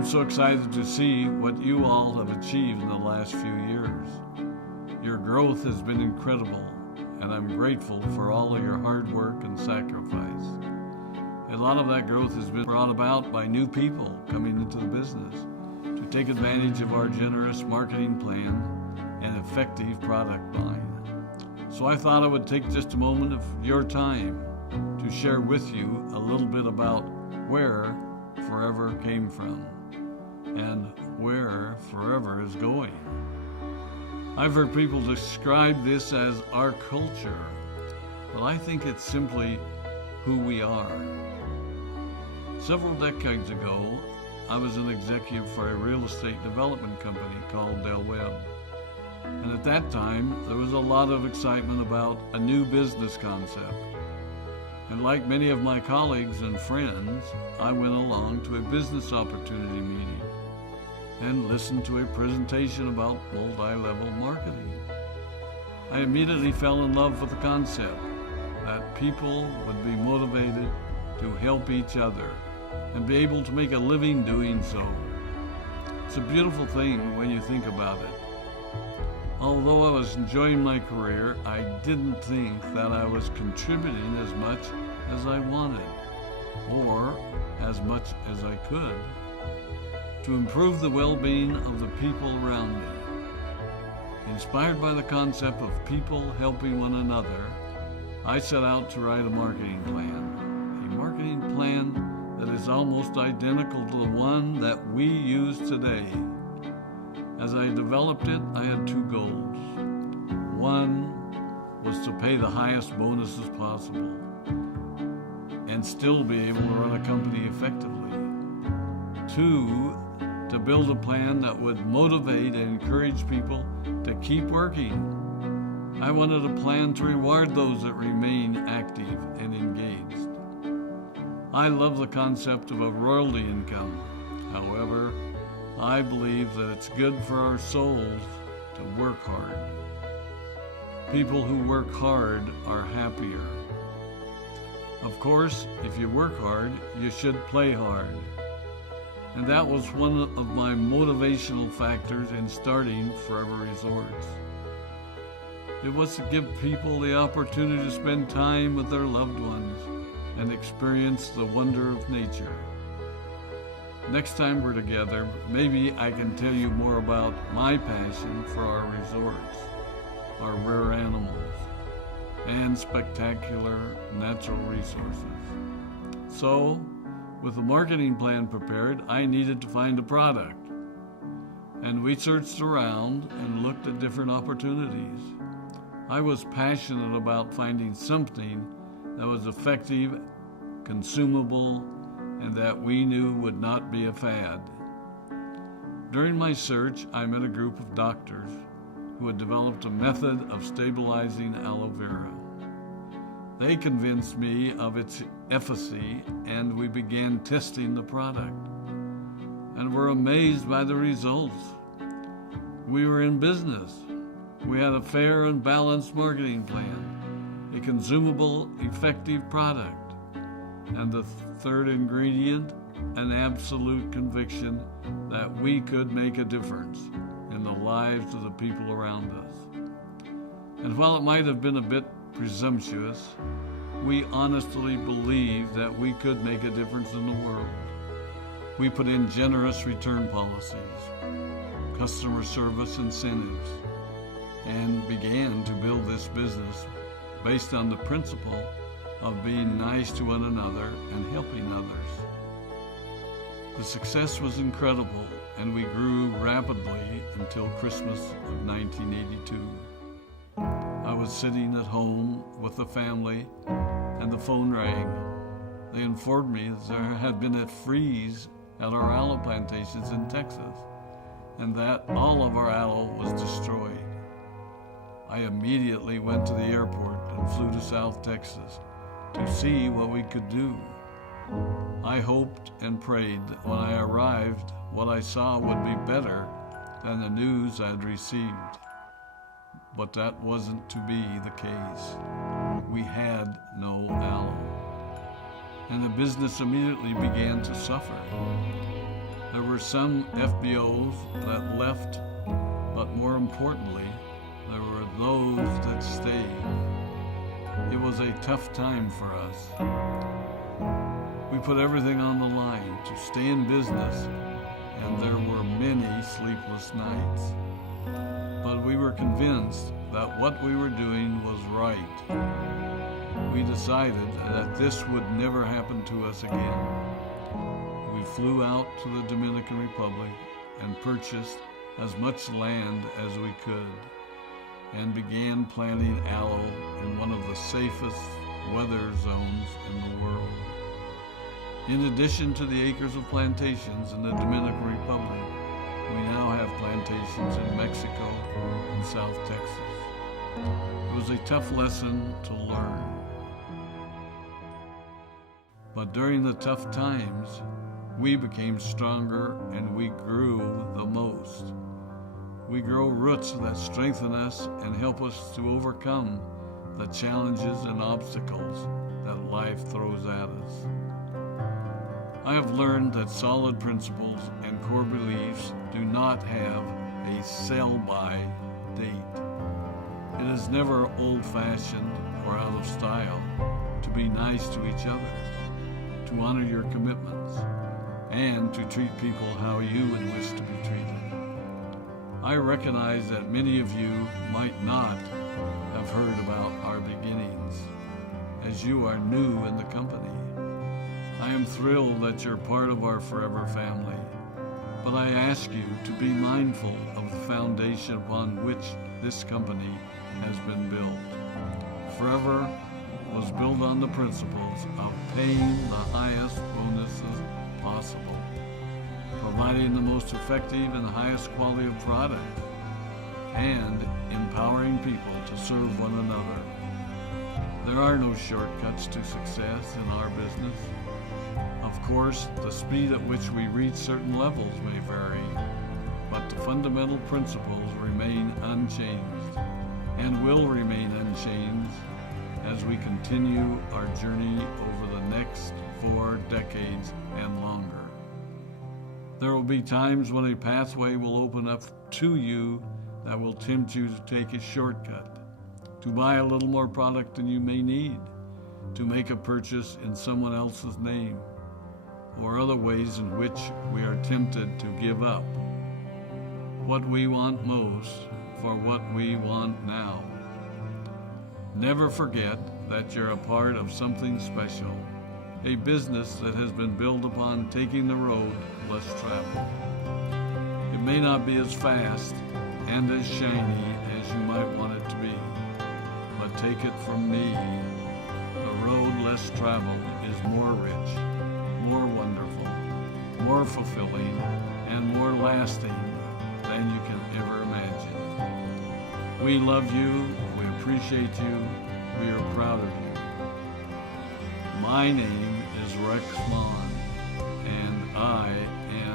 I'm so excited to see what you all have achieved in the last few years. Your growth has been incredible, and I'm grateful for all of your hard work and sacrifice. A lot of that growth has been brought about by new people coming into the business to take advantage of our generous marketing plan and effective product line. So I thought I would take just a moment of your time to share with you a little bit about where Forever came from and where Forever is going. I've heard people describe this as our culture, but I think it's simply who we are. Several decades ago, I was an executive for a real estate development company called Del Webb. And at that time, there was a lot of excitement about a new business concept. And like many of my colleagues and friends, I went along to a business opportunity meeting and listened to a presentation about multi-level marketing. I immediately fell in love with the concept that people would be motivated to help each other and be able to make a living doing so. It's a beautiful thing when you think about it. Although I was enjoying my career, I didn't think that I was contributing as much as I wanted, or as much as I could, to improve the well-being of the people around me. Inspired by the concept of people helping one another, I set out to write a marketing plan that is almost identical to the one that we use today. As I developed it, I had two goals. One was to pay the highest bonuses possible and still be able to run a company effectively. Two, to build a plan that would motivate and encourage people to keep working. I wanted a plan to reward those that remain active and engaged. I love the concept of a royalty income. However, I believe that it's good for our souls to work hard. People who work hard are happier. Of course, if you work hard, you should play hard. And that was one of my motivational factors in starting Forever Resorts. It was to give people the opportunity to spend time with their loved ones and experience the wonder of nature. Next time we're together, maybe I can tell you more about my passion for our resorts, our rare animals, and spectacular natural resources. So, with the marketing plan prepared, I needed to find a product. And we searched around and looked at different opportunities. I was passionate about finding something that was effective, consumable, and that we knew would not be a fad. During my search, I met a group of doctors who had developed a method of stabilizing aloe vera. They convinced me of its efficacy, and we began testing the product, and were amazed by the results. We were in business. We had a fair and balanced marketing plan, a consumable, effective product, and the third ingredient, an absolute conviction that we could make a difference in the lives of the people around us. And while it might have been a bit presumptuous, we honestly believed that we could make a difference in the world. We put in generous return policies, customer service incentives, and began to build this business based on the principle of being nice to one another and helping others. The success was incredible, and we grew rapidly until Christmas of 1982. I was sitting at home with the family, and the phone rang. They informed me that there had been a freeze at our aloe plantations in Texas, and that all of our aloe was destroyed. I immediately went to the airport and flew to South Texas to see what we could do. I hoped and prayed that when I arrived, what I saw would be better than the news I'd received. But that wasn't to be the case. We had no aloe, and the business immediately began to suffer. There There were some FBOs that left, but more importantly, there were those that stayed. It was a tough time for us. We put everything on the line to stay in business, and there were many sleepless nights. But we were convinced that what we were doing was right. We decided that this would never happen to us again. We flew out to the Dominican Republic and purchased as much land as we could and began planting aloe in one of the safest weather zones in the world. In addition to the acres of plantations in the Dominican Republic, we now have plantations in Mexico and South Texas. It was a tough lesson to learn. But during the tough times, we became stronger and we grew the most. We grow roots that strengthen us and help us to overcome the challenges and obstacles that life throws at us. I have learned that solid principles and core beliefs do not have a sell-by date. It is never old-fashioned or out of style to be nice to each other, to honor your commitments, and to treat people how you would wish to be treated. I recognize that many of you might not have heard about our beginnings, as you are new in the company. I am thrilled that you're part of our Forever family, but I ask you to be mindful of the foundation upon which this company has been built. Forever was built on the principles of paying the highest bonuses possible, providing the most effective and highest quality of product, and empowering people to serve one another. There are no shortcuts to success in our business. Of course, the speed at which we reach certain levels may vary, but the fundamental principles remain unchanged and will remain unchanged as we continue our journey over the next 4 decades and longer. There will be times when a pathway will open up to you that will tempt you to take a shortcut, to buy a little more product than you may need, to make a purchase in someone else's name, or other ways in which we are tempted to give up what we want most for what we want now. Never forget that you're a part of something special, a business that has been built upon taking the road less traveled. It may not be as fast and as shiny as you might want it to be, but take it from me, the road less traveled is more rich, more wonderful, more fulfilling, and more lasting than you can ever imagine. We love you, we appreciate you, we are proud of you. My name is Rex Maughan, and I am